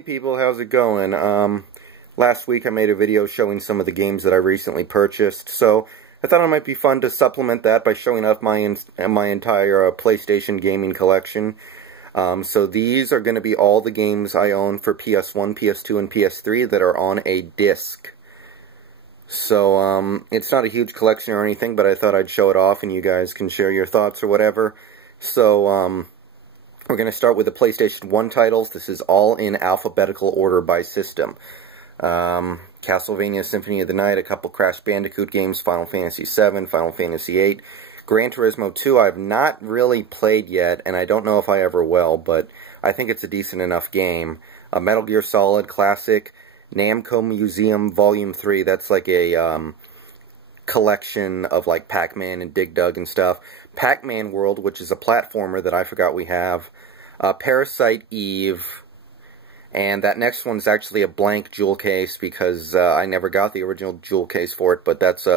Hey people, how's it going? Last week I made a video showing some of the games that I recently purchased, so I thought it might be fun to supplement that by showing off my entire PlayStation gaming collection. So these are going to be all the games I own for PS1, PS2, and PS3 that are on a disc. So, it's not a huge collection or anything, but I thought I'd show it off and you guys can share your thoughts or whatever. So, we're going to start with the PlayStation 1 titles. This is all in alphabetical order by system. Castlevania Symphony of the Night, a couple Crash Bandicoot games, Final Fantasy VII, Final Fantasy VIII. Gran Turismo 2 I've not really played yet, and I don't know if I ever will, but I think it's a decent enough game. Metal Gear Solid Classic, Namco Museum Volume 3, that's like a collection of like Pac-Man and Dig Dug and stuff. Pac-Man World, which is a platformer that I forgot we have. Parasite Eve, and that next one's actually a blank jewel case because I never got the original jewel case for it, but that's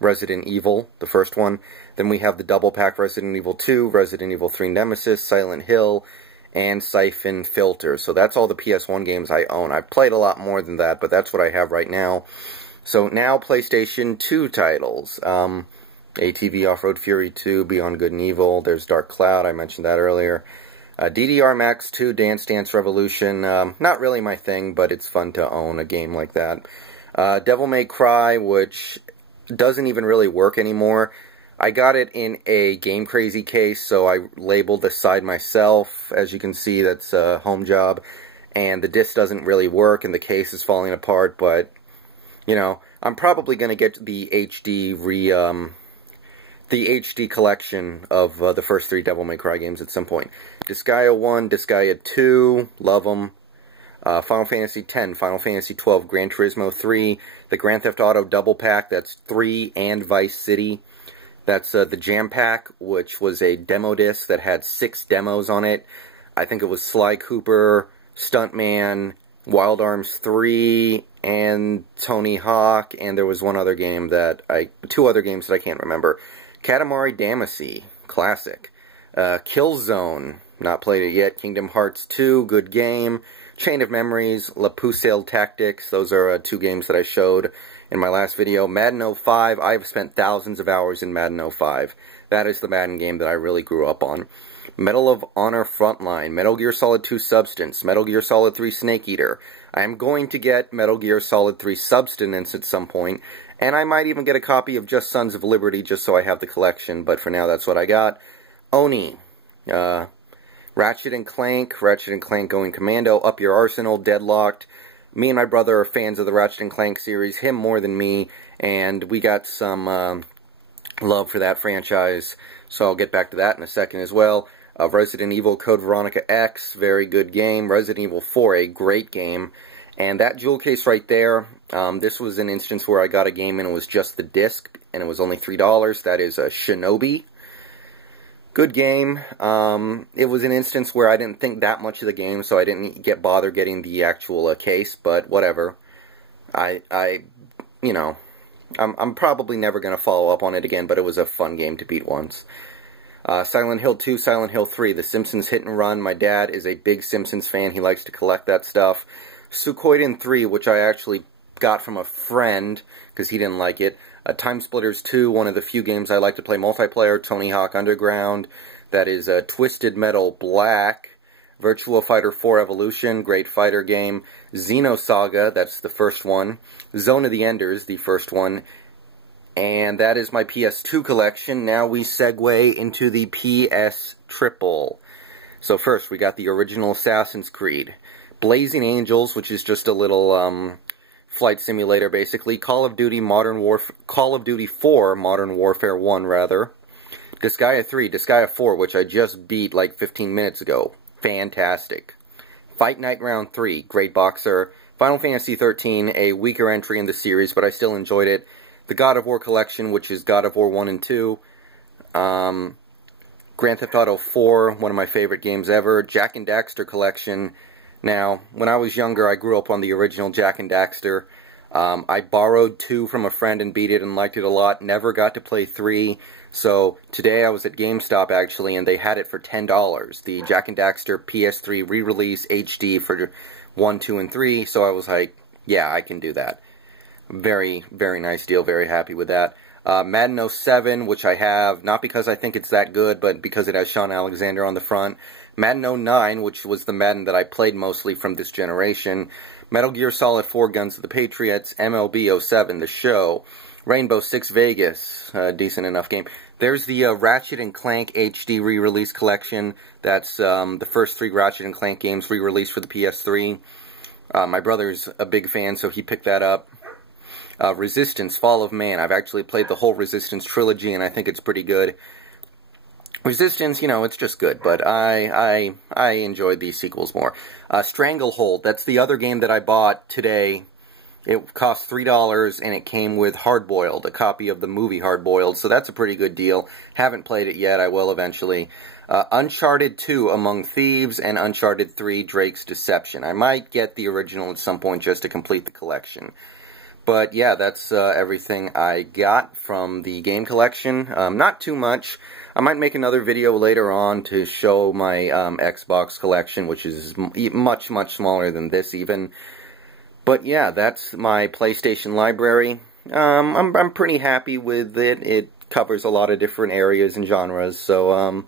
Resident Evil, the first one. Then we have the double pack Resident Evil 2, Resident Evil 3 Nemesis, Silent Hill, and Siphon Filter. So that's all the PS1 games I own. I've played a lot more than that, but that's what I have right now. So now PlayStation 2 titles. ATV Off-Road Fury 2, Beyond Good and Evil, there's Dark Cloud, I mentioned that earlier. DDR Max 2, Dance Dance Revolution, not really my thing, but it's fun to own a game like that. Devil May Cry, which doesn't even really work anymore. I got it in a Game Crazy case, so I labeled the side myself. As you can see, that's a home job. And the disc doesn't really work, and the case is falling apart, but, you know, I'm probably going to get the HD collection of the first 3 Devil May Cry games at some point. Disgaea 1, Disgaea 2, love them. Final Fantasy X, Final Fantasy 12, Gran Turismo 3, the Grand Theft Auto Double Pack, that's 3 and Vice City. That's the Jam Pack, which was a demo disc that had 6 demos on it. I think it was Sly Cooper, Stuntman, Wild Arms 3, and Tony Hawk, and there was two other games that I can't remember. Katamari Damacy, classic. Killzone, not played it yet. Kingdom Hearts 2, good game. Chain of Memories, La Pucelle Tactics, those are 2 games that I showed in my last video. Madden 05, I've spent thousands of hours in Madden 05. That is the Madden game that I really grew up on. Medal of Honor Frontline, Metal Gear Solid 2 Substance, Metal Gear Solid 3 Snake Eater. I am going to get Metal Gear Solid 3 Substance at some point, and I might even get a copy of Just Sons of Liberty just so I have the collection, but for now that's what I got. Oni, Ratchet and Clank Going Commando, Up Your Arsenal, Deadlocked. Me and my brother are fans of the Ratchet and Clank series, him more than me, and we got some love for that franchise, so I'll get back to that in a second as well. Resident Evil Code Veronica X, very good game. Resident Evil 4, a great game. And that jewel case right there, this was an instance where I got a game and it was just the disc, and it was only $3. That is Shinobi. Good game. It was an instance where I didn't think that much of the game, so I didn't bother getting the actual case, but whatever. You know, I'm probably never going to follow up on it again, but it was a fun game to beat once. Silent Hill 2, Silent Hill 3, The Simpsons Hit and Run. My dad is a big Simpsons fan. He likes to collect that stuff. Suikoden 3, which I actually got from a friend because he didn't like it. Time Splitters 2, one of the few games I like to play multiplayer. Tony Hawk Underground. That is Twisted Metal Black. Virtua Fighter 4 Evolution, great fighter game. Xenosaga, that's the first one. Zone of the Enders, the first one. And that is my PS2 collection. Now we segue into the PS Triple. So first, we got the original Assassin's Creed. Blazing Angels, which is just a little flight simulator, basically. Call of Duty 4 Modern Warfare 1, rather. Disgaea 3, Disgaea 4, which I just beat like 15 minutes ago. Fantastic. Fight Night Round 3, great boxer. Final Fantasy 13, a weaker entry in the series, but I still enjoyed it. The God of War collection, which is God of War 1 and 2. Grand Theft Auto 4, one of my favorite games ever. Jak and Daxter collection. Now, when I was younger, I grew up on the original Jak and Daxter. I borrowed 2 from a friend and beat it and liked it a lot. Never got to play 3. So today I was at GameStop actually, and they had it for $10. The Jak and Daxter PS3 re-release HD for 1, 2, and 3, so I was like, yeah, I can do that. Very, very nice deal, very happy with that. Madden 07, which I have, not because I think it's that good, but because it has Sean Alexander on the front. Madden 09, which was the Madden that I played mostly from this generation. Metal Gear Solid 4, Guns of the Patriots. MLB 07, The Show. Rainbow Six Vegas, decent enough game. There's the Ratchet & Clank HD re-release collection. That's the first 3 Ratchet & Clank games re-released for the PS3. My brother's a big fan, so he picked that up. Resistance, Fall of Man. I've actually played the whole Resistance trilogy, and I think it's pretty good. Resistance, you know, it's just good, but I enjoyed these sequels more. Stranglehold, that's the other game that I bought today. It cost $3, and it came with Hardboiled, a copy of the movie Hardboiled, so that's a pretty good deal. Haven't played it yet, I will eventually. Uncharted 2, Among Thieves, and Uncharted 3, Drake's Deception. I might get the original at some point just to complete the collection. But yeah, that's everything I got from the game collection. Not too much. I might make another video later on to show my Xbox collection, which is much, much smaller than this even. But yeah, that's my PlayStation library. I'm pretty happy with it. It covers a lot of different areas and genres. So,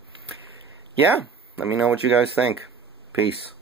yeah, let me know what you guys think. Peace.